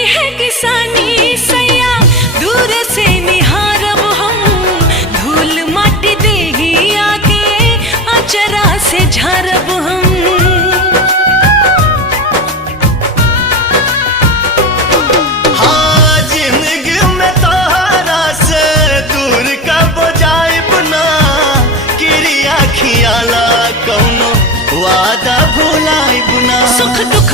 करी है किसानी सैया दूर से निहारब हम, धूल माटी देही आगे अचरा से झारब हम। हाँ जिंदगी में तोहरा से दूर कब जाइब ना, क्रिया खियाला कौनो वादा भुलाइब ना। सुख दुख